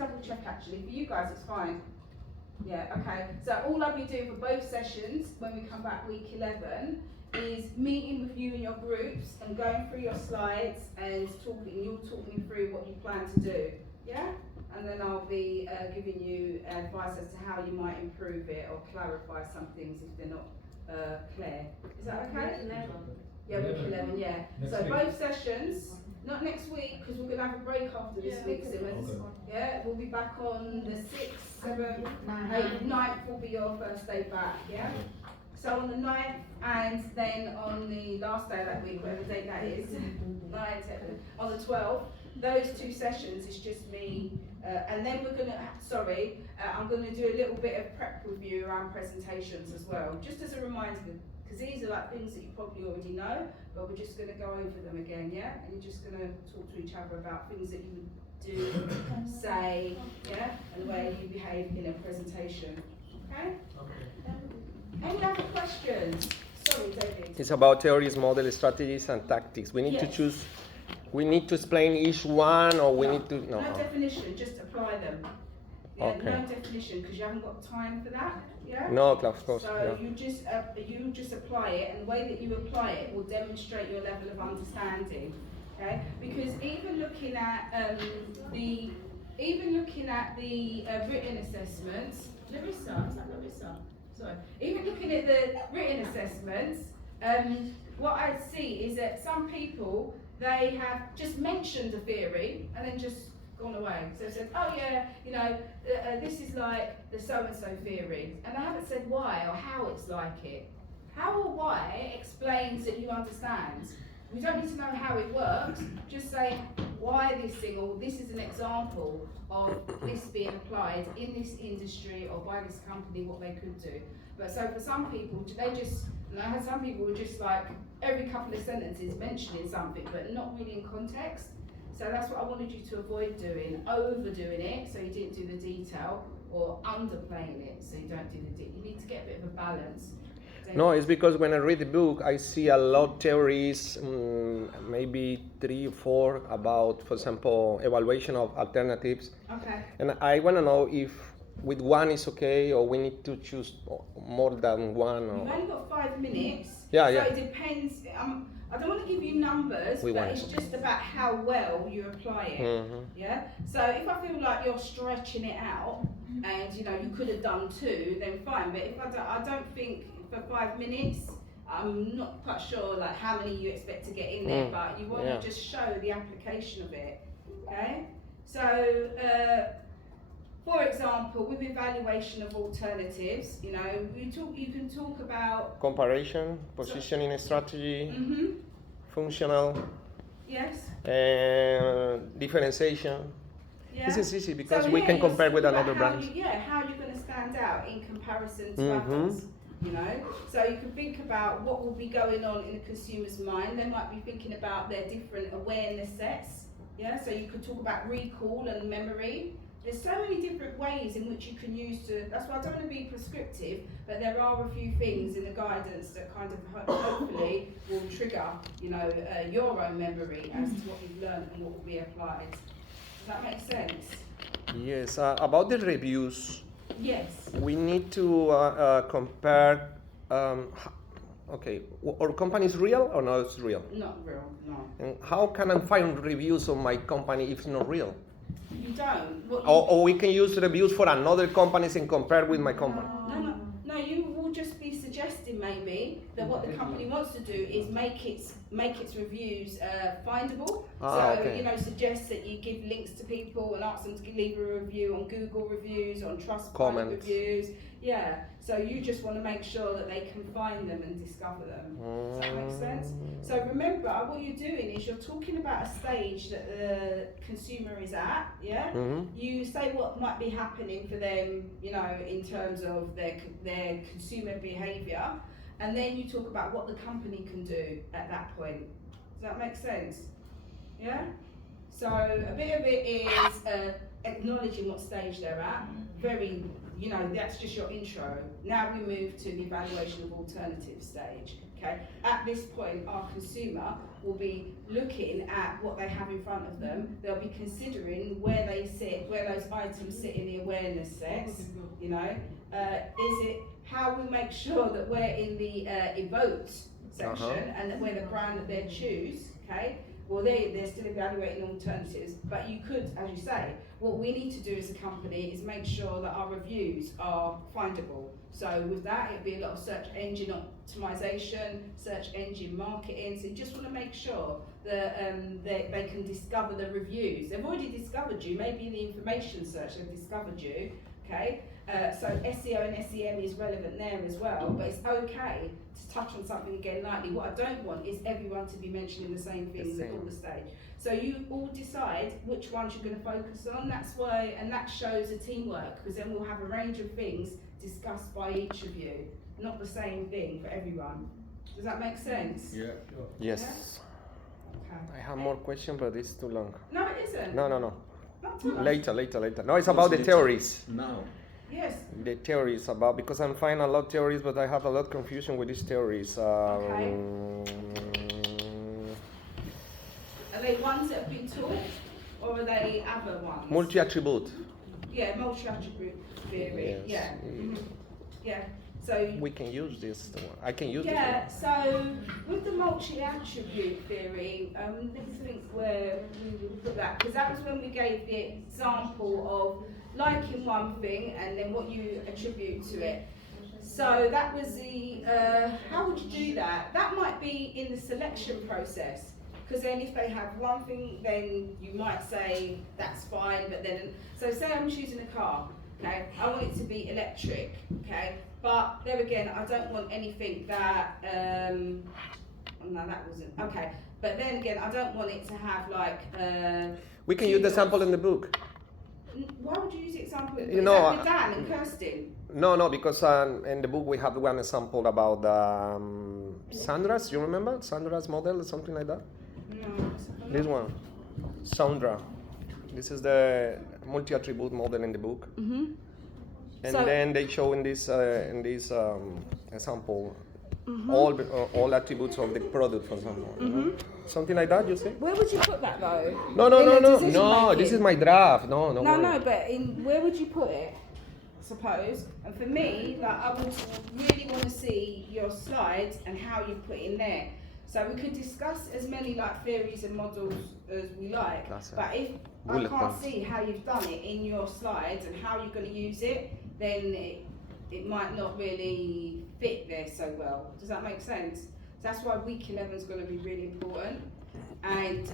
double check actually. For you guys, it's fine. Yeah, okay. So all I'll be doing for both sessions when we come back week 11 is meeting with you in your groups and going through your slides and talking. You'll talk me through what you plan to do. Yeah? And then I'll be giving you advice as to how you might improve it or clarify some things if they're not clear. Is that okay? Yeah, week 11, yeah. Next so week. both sessions, not next week because we're going to have a break after this week, Simmons. Okay. Yeah, we'll be back on the 6th, 7th, 8th, 9th will be your first day back, yeah? So on the 9th and then on the last day of that week, whatever date that is, 9th, on the 12th, those two sessions is just me, and then we're going to, I'm going to do a little bit of prep with you around presentations as well, just as a reminder, because these are like things that you probably already know, but we're just going to go over them again, yeah? And you're just going to talk to each other about things that you would do, say, yeah? And the way you behave in a presentation, okay? Any other questions? Sorry, David. It's about theories, models, strategies, and tactics. We need to choose. We need to explain each one, or we need to no definition. Just apply them. Yeah, okay. No definition because you haven't got time for that. Yeah. No, of course. So you just apply it, and the way that you apply it will demonstrate your level of understanding. Okay. Because even looking at the written assessments, Larissa, is that Larissa? Sorry. Even looking at the written assessments, what I see is that some people, they have just mentioned a theory and then just gone away. So it said, oh yeah, you know, this is like the so-and-so theory. And they haven't said why or how it's like it. How or why explains that you understand. We don't need to know how it works, just say why this thing, or this is an example of this being applied in this industry or by this company, what they could do. But so for some people, they just, I had some people who were just like every couple of sentences mentioning something, but not really in context. So that's what I wanted you to avoid doing, overdoing it, so you didn't do the detail, or underplaying it, so you don't do the detail. You need to get a bit of a balance. No, it's because when I read the book, I see a lot of theories, maybe 3 or 4 about, for example, evaluation of alternatives. Okay. And I want to know if with one is okay, or we need to choose more than one. Or... You've only got 5 minutes. Yeah, so yeah. It depends. I don't want to give you numbers, but it's just about how well you apply it. Mm-hmm. Yeah. So if I feel like you're stretching it out, and you know you could have done 2, then fine. But if I don't think for 5 minutes, I'm not quite sure like how many you expect to get in there, but you want to just show the application of it. Okay. So. For example, with evaluation of alternatives, you know, you can talk about comparison, positioning strategy, functional, yes, differentiation. Yeah. This is easy because we can compare with another brand. How you're going to stand out in comparison to others. You know, so you can think about what will be going on in the consumer's mind. They might be thinking about their different awareness sets. Yeah, so you could talk about recall and memory. There's so many different ways in which you can use to, that's why I don't want to be prescriptive, but there are a few things in the guidance that kind of hopefully will trigger, you know, your own memory as to what you've learned and what will be applied. Does that make sense? Yes, about the reviews. Yes. We need to compare, okay, our company is real or not real? Not real, no. And how can I find reviews of my company if it's not real? You don't. Or we can use reviews for another companies and compare with my company. No, you will just be suggesting maybe that what the company wants to do is make its reviews findable. Okay. You know, suggest that you give links to people and ask them to leave a review on Google reviews, on Trustpilot reviews. Yeah. So you just want to make sure that they can find them and discover them. Does that make sense? So remember, what you're doing is you're talking about a stage that the consumer is at. Yeah. You say what might be happening for them, you know, in terms of their consumer behaviour, and then you talk about what the company can do at that point. Does that make sense? Yeah? So a bit of it is acknowledging what stage they're at. Very, you know, that's just your intro. Now we move to the evaluation of alternative stage. Okay? At this point, our consumer will be looking at what they have in front of them. They'll be considering where they sit where those items sit in the awareness sets, you know, is it how we make sure that we're in the evoked section and that we're the brand that they choose, okay? Well, they're still evaluating alternatives, but you could, as you say, what we need to do as a company is make sure that our reviews are findable. So with that, it'd be a lot of search engine optimization, search engine marketing. So you just want to make sure that they can discover the reviews. They've already discovered you, maybe in the information search they've discovered you, okay? So SEO and SEM is relevant there as well, but it's okay to touch on something again lightly. What I don't want is everyone to be mentioning the same things at all the stage. So you all decide which ones you're going to focus on. That's why, and that shows a teamwork, because then we'll have a range of things discussed by each of you, not the same thing for everyone. Does that make sense? Yeah. Yes. Yeah? Okay. I have more questions, but it's too long. No, it isn't. No. Not too long. Later. No, it's about the theories. Now. Yes. The theories about, because I'm finding a lot of theories, but I have a lot of confusion with these theories. Okay. Are they ones that have been taught, or are they other ones? Multi-attribute. Yeah, multi-attribute theory. Yes. Yeah. Yeah. So. We can use this one. I can use Yeah. this So with the multi-attribute theory, let me think where we would put that, because that was when we gave the example of liking one thing and then what you attribute to it. So that was the, how would you do that? That might be in the selection process, because then if they have one thing, then you might say that's fine, but then, so say I'm choosing a car, okay, I want it to be electric, okay, but there again, I don't want anything that, no, that wasn't, okay, but then again, I don't want it to have like, We can use the sample in the book. why would you use the example? You Is know, that with Dan and Kirsten? No, because in the book we have one example about Sandra's. You remember Sandra's model or something like that? No. This one, Sandra. This is the multi-attribute model in the book. Mm-hmm. And So- then they show in this example all attributes of the product, for example. You know? Something like that, you say? Where would you put that though? No. In the decision No, this making? is my draft. No. No, worry. no, but where would you put it? Suppose, and for me, like I would really want to see your slides and how you put in there. So we could discuss as many like theories and models as we like, That's it. but if Bullet I can't points. see how you've done it in your slides and how you're going to use it, then it might not really fit there so well. Does that make sense? So that's why week 11 is going to be really important. And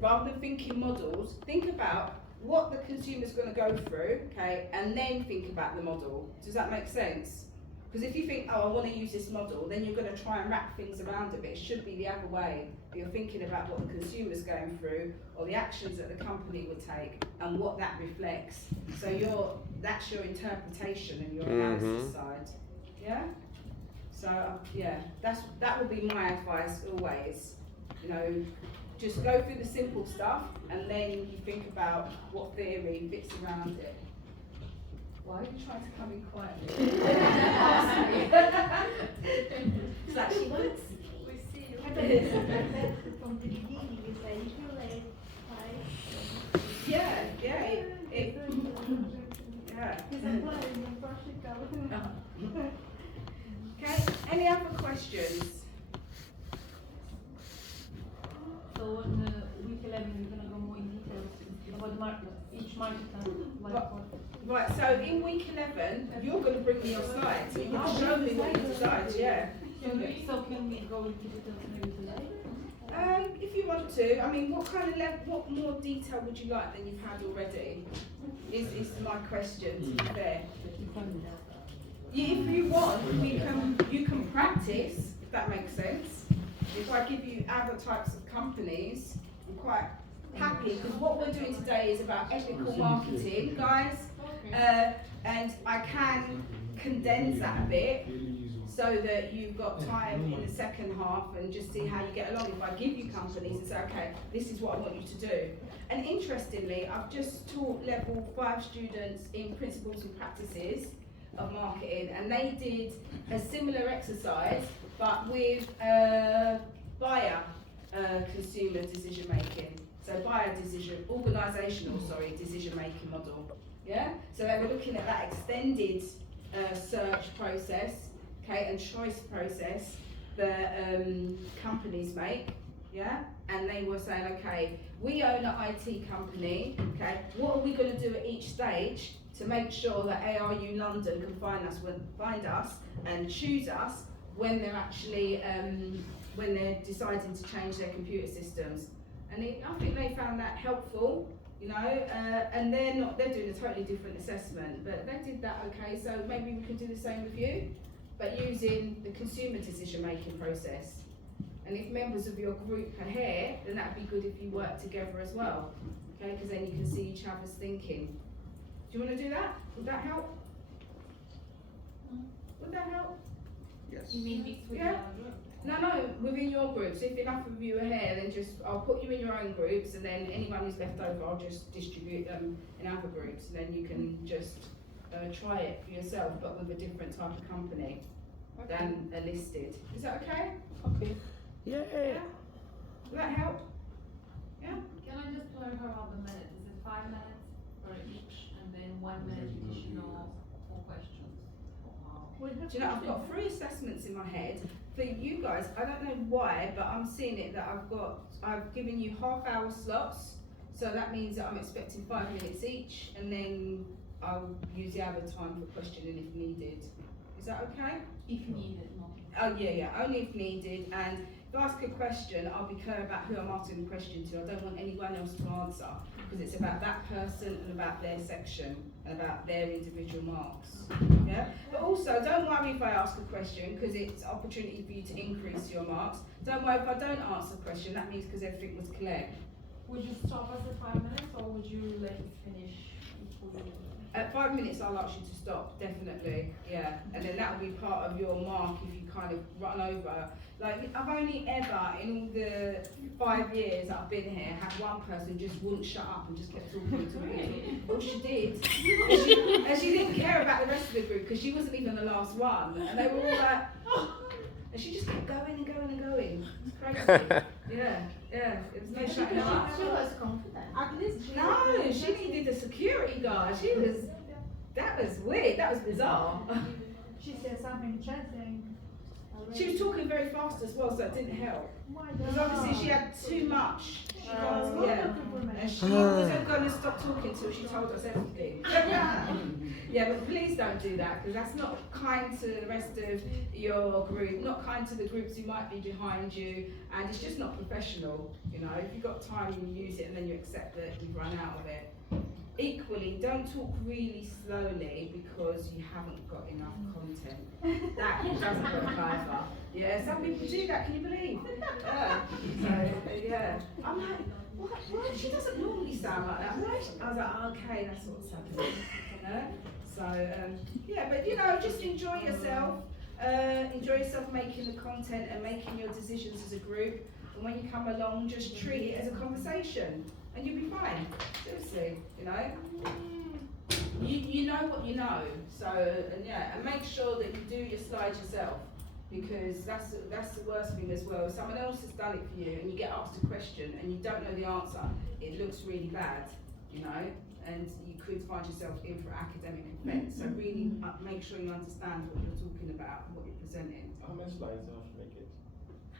rather than thinking models, think about what the consumer's going to go through, okay, and then think about the model. Does that make sense? Because if you think, oh, I want to use this model, then you're going to try and wrap things around it, but it should be the other way. You're thinking about what the consumer's going through, or the actions that the company would take, and what that reflects. So that's your interpretation and your analysis side. Yeah? So, yeah, that would be my advice always. You know, just go through the simple stuff, and then you think about what theory fits around it. Why are you trying to come in quietly? It's like she wants. We see you. From the beginning, you say if you like Yeah. Okay, any other questions? So in week 11, we're going to go more in details about each market and like what. Right, so in week 11, you're going to bring me your slides. You're going to show me what you slides, yeah. So can we go into details maybe today? If you want to, I mean, what kind of what more detail would you like than you've had already? Is my question, to be fair. If you want, you can practice, if that makes sense. If I give you other types of companies, I'm quite happy, because what we're doing today is about ethical marketing, guys. And I can condense that a bit so that you've got time in the second half and just see how you get along. If I give you companies and say, okay, this is what I want you to do. And interestingly, I've just taught level 5 students in principles and practices of marketing, and they did a similar exercise, but with buyer consumer decision making. So organisational decision-making model. Yeah. So they were looking at that extended search process, okay, and choice process that companies make. Yeah. And they were saying, okay, we own an IT company. Okay, what are we going to do at each stage to make sure that ARU London can find us and choose us when they're actually when they're deciding to change their computer systems? And I think they found that helpful, you know. And they're doing a totally different assessment, but they did that okay. So maybe we can do the same with you, but using the consumer decision-making process. And if members of your group are here, then that'd be good if you work together as well, okay? Because then you can see each other's thinking. Do you want to do that? Would that help? Would that help? Yes. You mean mixed with Yeah. our group? No, within your groups. If enough of you are here, then I'll put you in your own groups, and then anyone who's left over, I'll just distribute them in other groups, and then you can just try it for yourself, but with a different type of company than a listed. Is that okay? Okay. Yeah. Will that help? Yeah? Can I just clarify about the minutes? Is it 5 minutes for each and then 1 minute additional for questions? Or how? Do you know, I've got 3 assessments in my head. For you guys, I don't know why, but I'm seeing it that I've given you half-hour slots, so that means that I'm expecting 5 minutes each, and then I'll use the other time for questioning if needed. Is that okay? If needed, not. Oh yeah, only if needed. And if I ask a question, I'll be clear about who I'm asking the question to. I don't want anyone else to answer, because it's about that person and about their section and about their individual marks. Yeah. But also, don't worry if I ask a question, because it's an opportunity for you to increase your marks. Don't worry if I don't answer the question. That means because everything was clear. Would you stop us at 5 minutes or would you let us finish before you? At 5 minutes, I'll ask you to stop, definitely, yeah. And then that will be part of your mark if you kind of run over. Like, I've only ever, in all the 5 years that I've been here, had one person just wouldn't shut up and just kept talking. Well, she did. And she didn't care about the rest of the group because she wasn't even the last one. And they were all like, and she just kept going and going and going. It's crazy. Yeah, it was no shutting her up. She was confident. At least she No, she needed a security guard. That was weird, that was bizarre. She said something interesting. She was talking very fast as well, so that didn't help. Oh my Because God. obviously she had too much. She Lot was, yeah. of information. And she wasn't going to stop talking till she told us everything. Yeah, but please don't do that, because that's not kind to the rest of your group, not kind to the groups who might be behind you, and it's just not professional. You know, if you've got time, you use it, and then you accept that you've run out of it. Equally, don't talk really slowly because you haven't got enough content. That doesn't work either. Yeah, some people do that, can you believe? Yeah. So, yeah. I'm like, what? She doesn't normally sound like that. Right? I was like, okay, that's what's happening. So, yeah, but you know, just enjoy yourself. Enjoy yourself making the content and making your decisions as a group. And when you come along, just treat it as a conversation. And you'll be fine, seriously, you know. You know what you know, so, and yeah, and make sure that you do your slides yourself, because that's the worst thing as well. If someone else has done it for you and you get asked a question and you don't know the answer, it looks really bad, you know, and you could find yourself in for academic offence. So really make sure you understand what you're talking about and what you're presenting. How many slides do I have to make it?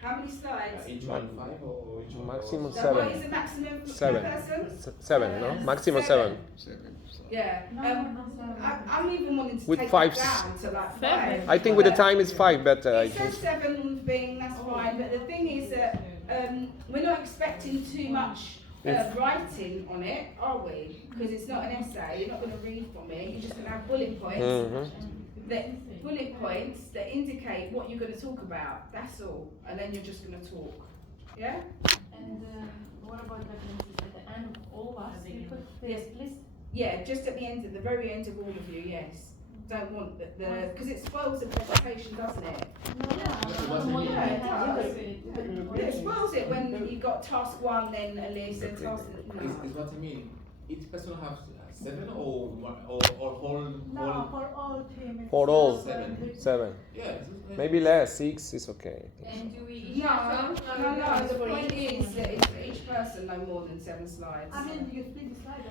How many slides? Each one 5 or each one? Maximum So 7. what is the maximum per 7. person? 7, no? Maximum 7. Yeah. I'm even wanting to With take 5 it down to like 5. I think with the time it's 5 better. I It think. says 7 thing, that's fine, but the thing is that we're not expecting too much writing on it, are we? Because it's not an essay, you're not going to read from it, you're just going to have bullet points. Bullet points that indicate what you're going to talk about, that's all, and then you're just going to talk. Yeah? And what about references at the end of all of us? We put Yes. this list. Yeah, just at the end, at the very end of all of you, yes. Don't want because it spoils the presentation, doesn't it? Yeah, it spoils it when you've got task 1, then a list, and task. Is what I mean. each person have 7 or whole? No, for all team. For all, 7. 7. Yeah. Maybe less, 6 is okay. And do we each No, have to no, upload the for point each? is that it's for each person no more than 7 slides. I mean, you split the slide.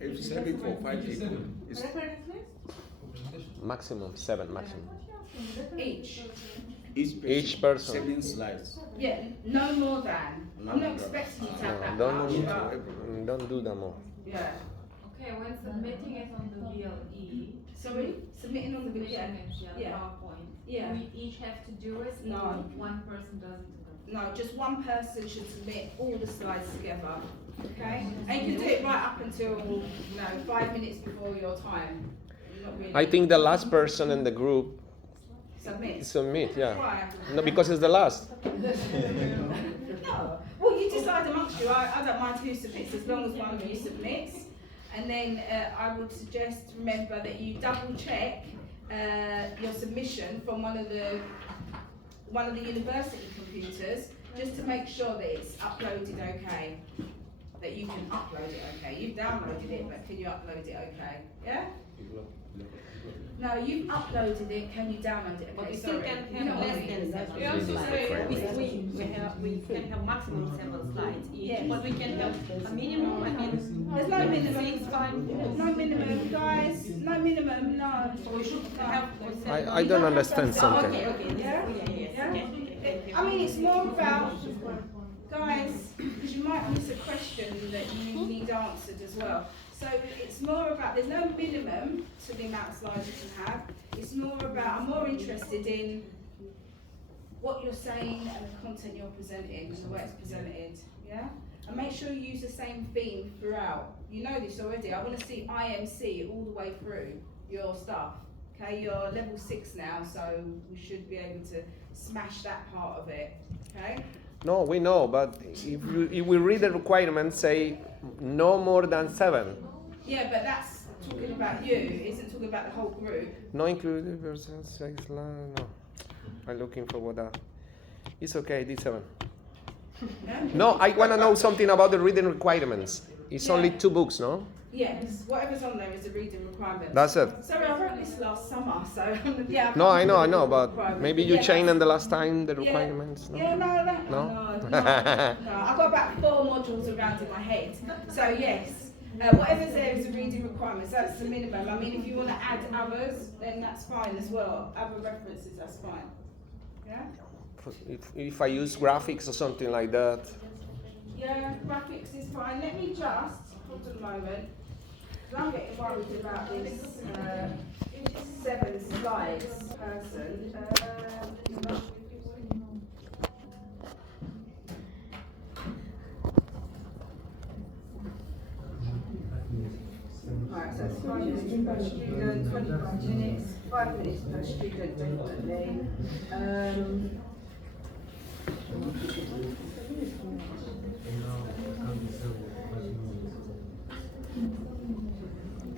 If you send it for 5 people, it's Reference list? Maximum, 7 maximum. Each. Each person. 7 slides. Yeah, no more than. I'm not No. expecting you to have that Don't, much, but don't do that more. yeah. Okay, when submitting it on the VLE, Sorry, submitting on the video. submitting it, Yeah. PowerPoint, Yeah. do we each have to do it? No. Or one person does it? No, just one person should submit all the slides together. Okay? And you can do it right up until 5 minutes before your time. Not really. I think the last person in the group Submit. submit, yeah. Why? No, because it's the last. No. Well, you decide amongst you. I don't mind who submits as long as one of you submits. And then I would suggest, remember, that you double check your submission from one of the university computers, just to make sure that it's uploaded okay. That you can upload it okay. You've downloaded it, but can you upload it okay? Yeah? No, you've uploaded it. Can you download it okay? But we still Sorry. can You know have what I less mean? than 7 We also slides. say- We can have maximum 7 slides each, Yes. but we can have a minimum, I mean. There's no minimum. 6, 5. No minimum, guys. No minimum. No. So we should have. I don't understand something. Okay, okay. Yeah? Yes, Yeah? okay. I mean, it's more about, guys, because you might miss a question that you need answered as well. So it's more about, there's no minimum to the amount of slides you can have. It's more about, I'm more interested in what you're saying and the content you're presenting and the way it's presented, yeah? And make sure you use the same theme throughout. You know this already. I want to see IMC all the way through your stuff. Okay, you're level 6 now, so we should be able to smash that part of it. Okay? No, we know, but if we read the requirements, say no more than 7. Yeah, but that's talking about you. It isn't talking about the whole group. No included person, 6 no. I'm looking for what that. It's okay, this 7. Yeah? No, I want to know something about the reading requirements. It's only Yeah. 2 books, no? Yes, whatever's on there is a reading requirement. That's it. Sorry, I wrote this last summer, so yeah. No, I know, can't but requirement. maybe you Yeah, changed in that's- the last time the Yeah. requirements. No? Yeah, no. No? I've got about 4 modules around in my head. So yes, whatever's there is a reading requirement. So that's the minimum. I mean, if you want to add others, then that's fine as well. Other references, that's fine. Yeah. If I use graphics or something like that. Yeah, graphics is fine. Let me just hold on a moment. 'Cause I'm getting worried about this 7 slides person. Right, so it's 5 minutes per student, 25 minutes, 5 minutes per student, definitely.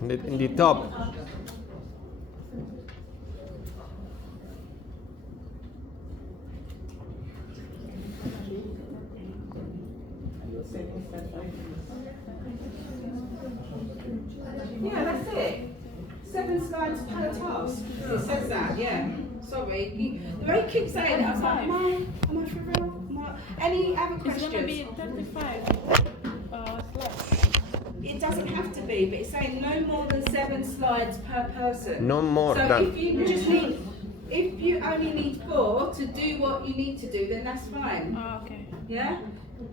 In the top. Yeah, that's it. 7 slides per task. It says that, yeah. Sorry. The way you keep saying it, I was like, am I for real? Any other questions? It's gonna be 35 slides. It doesn't have to be, but it's saying no more than 7 slides per person. No more So than. if you only need 4 to do what you need to do, then that's fine. Oh, okay. Yeah?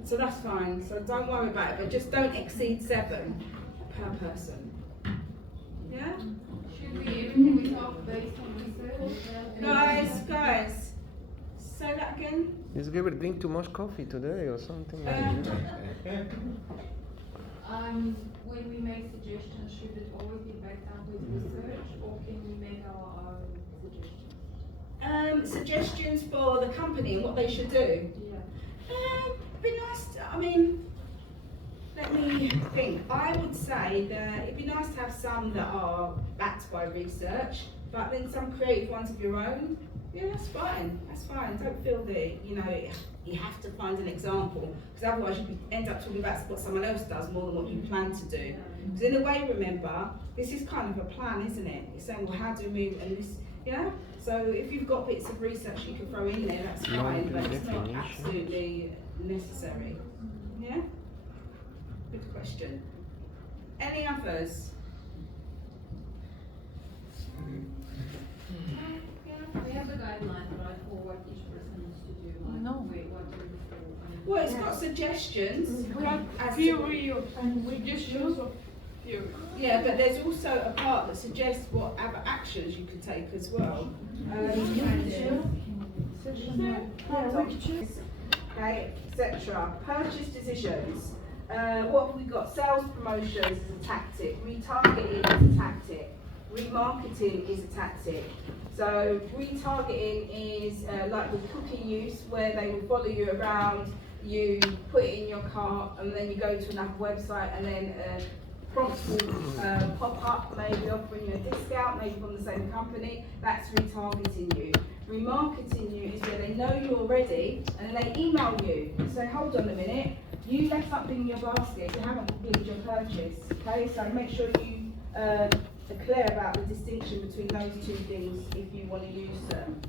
So that's fine. So don't worry about it, but just don't exceed 7 per person. Yeah? Should we, everything we talk based on research? Guys, say that again. Is Gabriel drink too much coffee today or something like that? When we make suggestions, should it always be backed up with research, or can we make our own suggestions? Suggestions for the company and what they should do. Yeah. Be nice. I mean, let me think. I would say that it'd be nice to have some that are backed by research, but then some creative ones of your own. Yeah, that's fine. That's fine. Don't feel that you have to find an example, because otherwise you could end up talking about what someone else does more than what you plan to do. Because in a way, remember, this is kind of a plan, isn't it? It's saying, well, how do we move and this, So if you've got bits of research you can throw in there, that's fine, but it's not absolutely necessary. Yeah. Good question. Any others? We have a guideline, right, for what each person needs to do, like, No. wait, what to do for. Well, it's got suggestions. We have as to- theory and we just use of theory. Yeah, but there's also a part that suggests what other actions you could take as well. Okay, etc. Purchase decisions. What have we got? Sales promotions is a tactic. Retargeting is a tactic. Remarketing is a tactic. So retargeting is like with cookie use, where they will follow you around, you put it in your cart, and then you go to another website, and then prompts will pop up, maybe offering you a discount, maybe from the same company. That's retargeting you. Remarketing you is where they know you're already, and then they email you. So hold on a minute, you left something in your basket, you haven't completed your purchase. Okay, so make sure you are clear about the distinction between those two things if you want to use them.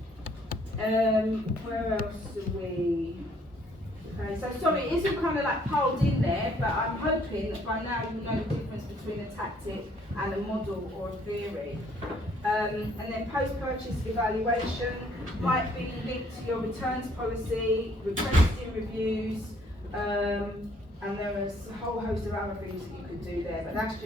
Where else do we? Okay, so sorry, it is all kind of like piled in there, but I'm hoping that by now you know the difference between a tactic and a model or a theory. And then post-purchase evaluation might be linked to your returns policy, requesting reviews, and there is a whole host of other things that you could do there, but that's just